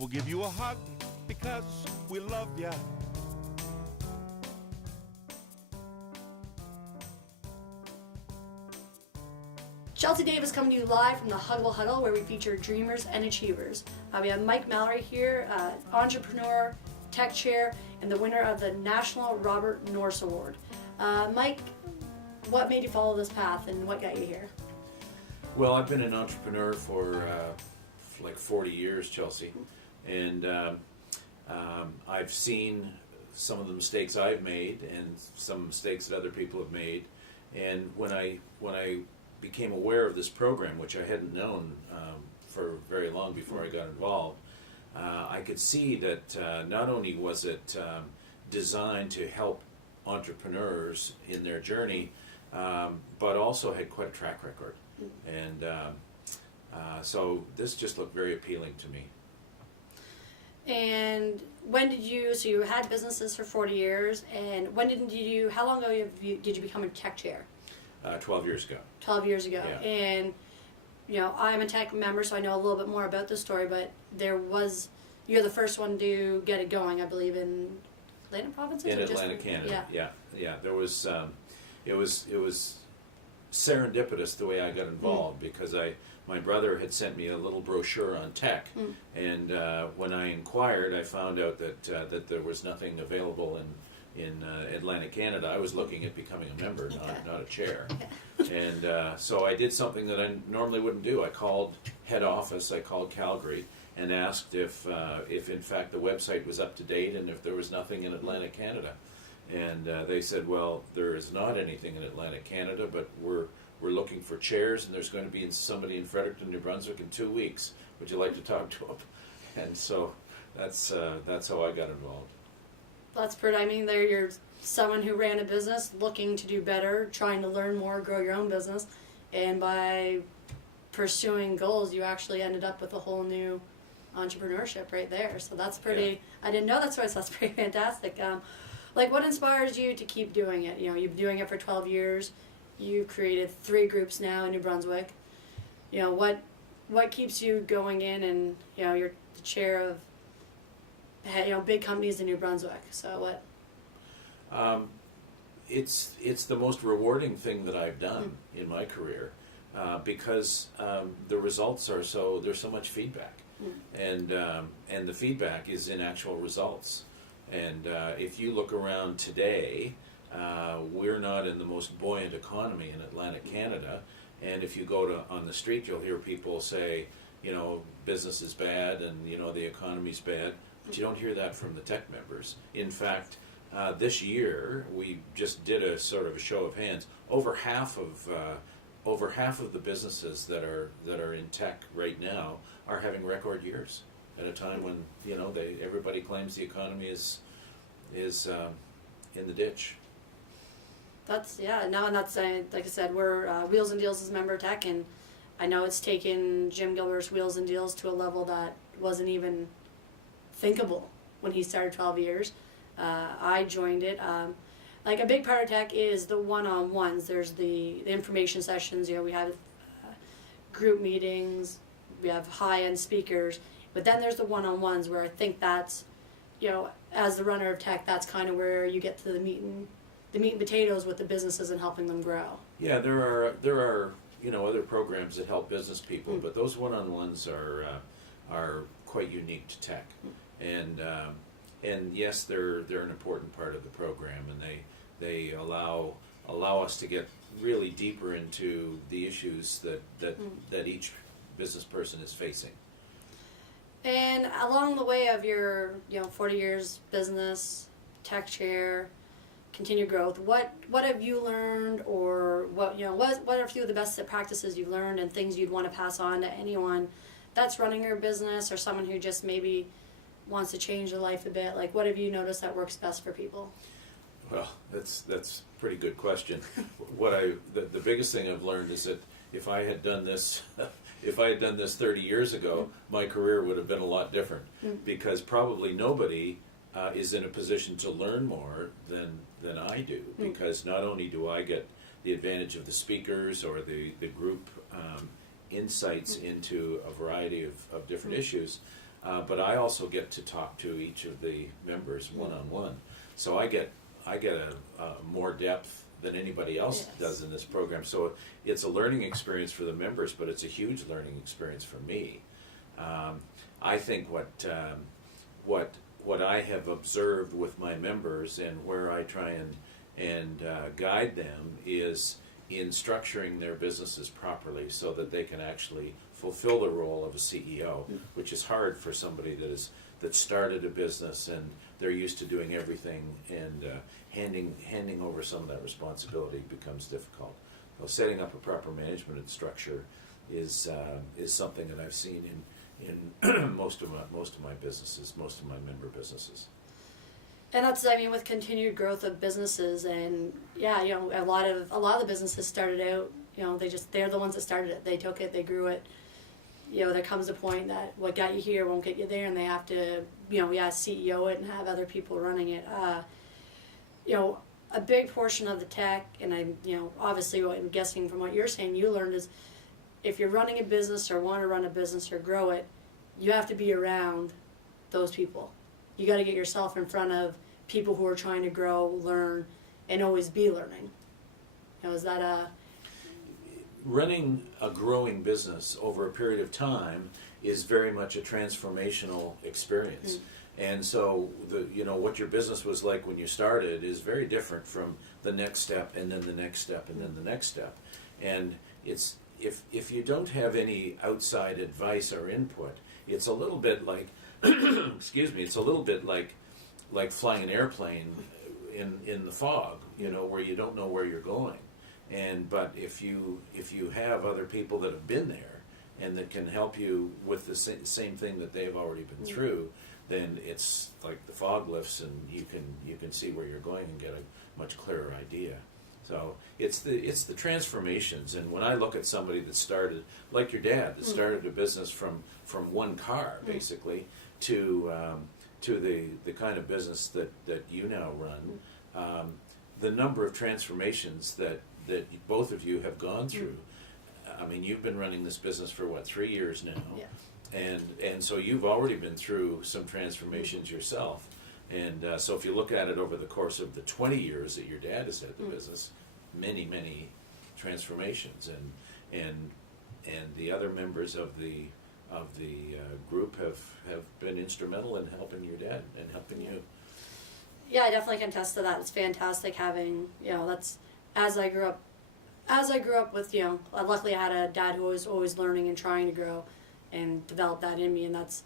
We'll give you a hug because we love ya. Chelsea Davis coming to you live from the Huggable Huddle, where we feature dreamers and achievers. We have Mike Mallory here, entrepreneur, tech chair, and the winner of the National Robert Norris Award. Mike, what made you follow this path and what got you here? Well, I've been an entrepreneur for like 40 years, Chelsea, and I've seen some of the mistakes I've made and some mistakes that other people have made. And when I became aware of this program, which I hadn't known for very long before I got involved, I could see that not only was it designed to help entrepreneurs in their journey, but also had quite a track record. And so this just looked very appealing to me. And when did you, so you had businesses for 40 years, and how long ago did you become a tech chair? 12 years ago. 12 years ago. Yeah. And, I'm a tech member, so I know a little bit more about this story, but you're the first one to get it going, I believe, in Atlantic provinces? In Atlantic Canada, yeah. There was, it was serendipitous the way I got involved because my brother had sent me a little brochure on tech, and when I inquired, I found out that there was nothing available in Atlantic Canada. I was looking at becoming a member, not a chair. And so I did something that I normally wouldn't do. I called head office, I called Calgary, and asked if in fact the website was up to date and if there was nothing in Atlantic Canada. And they said, well, there is not anything in Atlantic Canada, but we're looking for chairs, and there's going to be somebody in Fredericton, New Brunswick in 2 weeks. Would you like to talk to them? And so that's how I got involved. That's pretty. I mean, you're someone who ran a business, looking to do better, trying to learn more, grow your own business, and by pursuing goals, you actually ended up with a whole new entrepreneurship right there. So that's pretty. Yeah. I didn't know that, so that's pretty fantastic. What inspires you to keep doing it? You've been doing it for 12 years. You've created 3 groups now in New Brunswick. What keeps you going in, and you're the chair of big companies in New Brunswick. So what? It's the most rewarding thing that I've done in my career because the results there's so much feedback, and the feedback is in actual results. And if you look around today, we're not in the most buoyant economy in Atlantic Canada. And if you go on the street, you'll hear people say, business is bad and, the economy's bad. But you don't hear that from the tech members. In fact, this year, we just did a sort of a show of hands. Over half of the businesses that are in tech right now are having record years at a time when everybody claims the economy is in the ditch. That's and that's like I said, we're Wheels and Deals is a member of tech, and I know it's taken Jim Gilbert's Wheels and Deals to a level that wasn't even thinkable when he started 12 years. I joined it. A big part of tech is the one-on-ones. There's the information sessions. We have group meetings. We have high-end speakers. But then there's the one-on-ones where I think that's, as the runner of tech, that's kind of where you get to the meat and potatoes with the businesses and helping them grow. Yeah, there are other programs that help business people, but those one-on-ones are quite unique to tech, and yes, they're an important part of the program, and they allow us to get really deeper into the issues that each business person is facing. And along the way of your 40 years business, tech chair, continued growth, what have you learned, or what are a few of the best practices you've learned and things you'd want to pass on to anyone that's running your business or someone who just maybe wants to change their life a bit? What have you noticed that works best for people? Well, that's a pretty good question. The biggest thing I've learned is that if I had done this 30 years ago, my career would have been a lot different, because probably nobody is in a position to learn more than I do, because not only do I get the advantage of the speakers or the group insights into a variety of different issues, but I also get to talk to each of the members one-on-one. So I get a more depth than anybody else does in this program. So it's a learning experience for the members, but it's a huge learning experience for me. I think what I have observed with my members and where I try and guide them is in structuring their businesses properly so that they can actually fulfill the role of a CEO, which is hard for somebody that started a business and they're used to doing everything, and handing over some of that responsibility becomes difficult. So setting up a proper management structure is something that I've seen in most of my businesses, most of my member businesses. And that's, I mean, with continued growth of businesses, and yeah, you know, a lot of the businesses started out, you know, they're the ones that started it. They took it, they grew it. You know, there comes a point that what got you here won't get you there, and they have to, you know, CEO it and have other people running it. You know, a big portion of the tech, and I'm, you know, obviously what I'm guessing from what you're saying, you learned is, if you're running a business or want to run a business or grow it, you have to be around those people. You got to get yourself in front of people who are trying to grow, learn, and always be learning. You know, is that a... Running a growing business over a period of time is very much a transformational experience. And so, what your business was like when you started is very different from the next step, and then the next step, and then the next step. And it's if you don't have any outside advice or input, it's a little bit like, excuse me, it's a little bit like flying an airplane in the fog, where you don't know where you're going. But if you have other people that have been there and that can help you with the same thing that they've already been through, then it's like the fog lifts and you can see where you're going and get a much clearer idea. So it's the transformations. And when I look at somebody that started, like your dad, that started a business from one car basically to the kind of business that you now run, the number of transformations that both of you have gone through. I mean, you've been running this business for 3 years now, and so you've already been through some transformations yourself. And so if you look at it over the course of the 20 years that your dad has had the business, many transformations, and the other members of the group have been instrumental in helping your dad and helping you. Yeah, I definitely can attest to that. It's fantastic having, that's, as I grew up with, luckily I had a dad who was always learning and trying to grow and develop that in me, and that's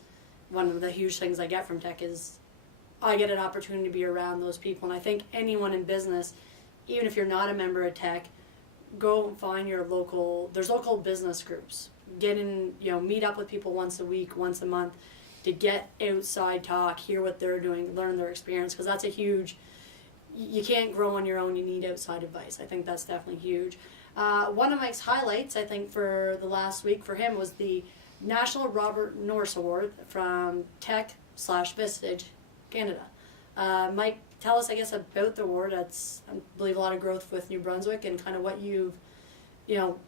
one of the huge things I get from tech is I get an opportunity to be around those people. And I think anyone in business, even if you're not a member of tech, go and find your local business groups. Get in, meet up with people once a week, once a month, to get outside talk, hear what they're doing, learn their experience, because that's a huge, you can't grow on your own, you need outside advice. I think that's definitely huge. One of Mike's highlights, I think, for the last week for him was the National Robert Norris Award from TEC/Vistage Canada. Mike, tell us, I guess, about the award. That's, I believe, a lot of growth with New Brunswick and kind of what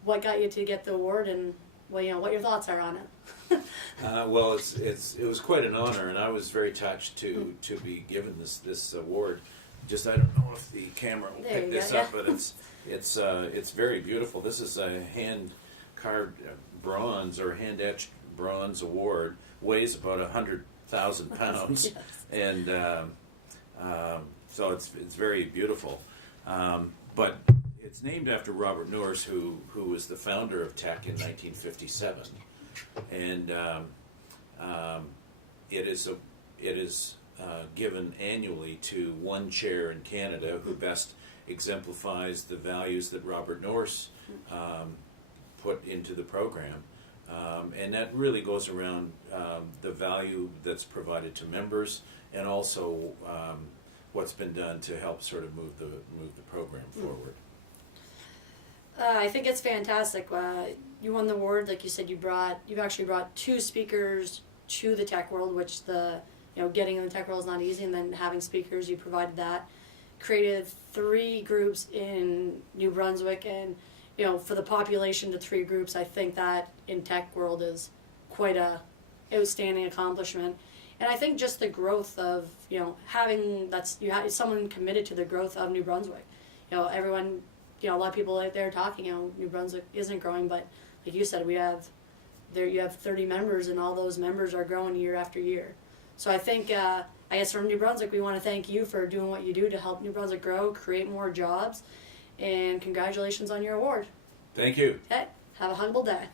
what got you to get the award and what your thoughts are on it. Well, it was quite an honor, and I was very touched to be given this award. Just, I don't know if the camera will pick this up, but it's very beautiful. This is a hand carved bronze or hand etched bronze award. Weighs about 100,000 pounds, and so it's very beautiful. But it's named after Robert Norris, who was the founder of TEC in 1957, and it is given annually to one chair in Canada who best exemplifies the values that Robert Norris put into the program. And that really goes around the value that's provided to members, and also what's been done to help sort of move the program forward. I think it's fantastic. You won the award, like you said. You've actually brought 2 speakers to the tech world, which getting in the tech world is not easy, and then having speakers, you provided that. Created 3 groups in New Brunswick, and for the population to 3 groups, I think that in tech world is quite a outstanding accomplishment. And I think just the growth of, you know, having someone committed to the growth of New Brunswick. You know, everyone, you know, a lot of people out there talking, you know, New Brunswick isn't growing, but like you said, you have 30 members, and all those members are growing year after year. So I think, I guess from New Brunswick, we want to thank you for doing what you do to help New Brunswick grow, create more jobs, and congratulations on your award. Thank you. Okay, have a huggable day.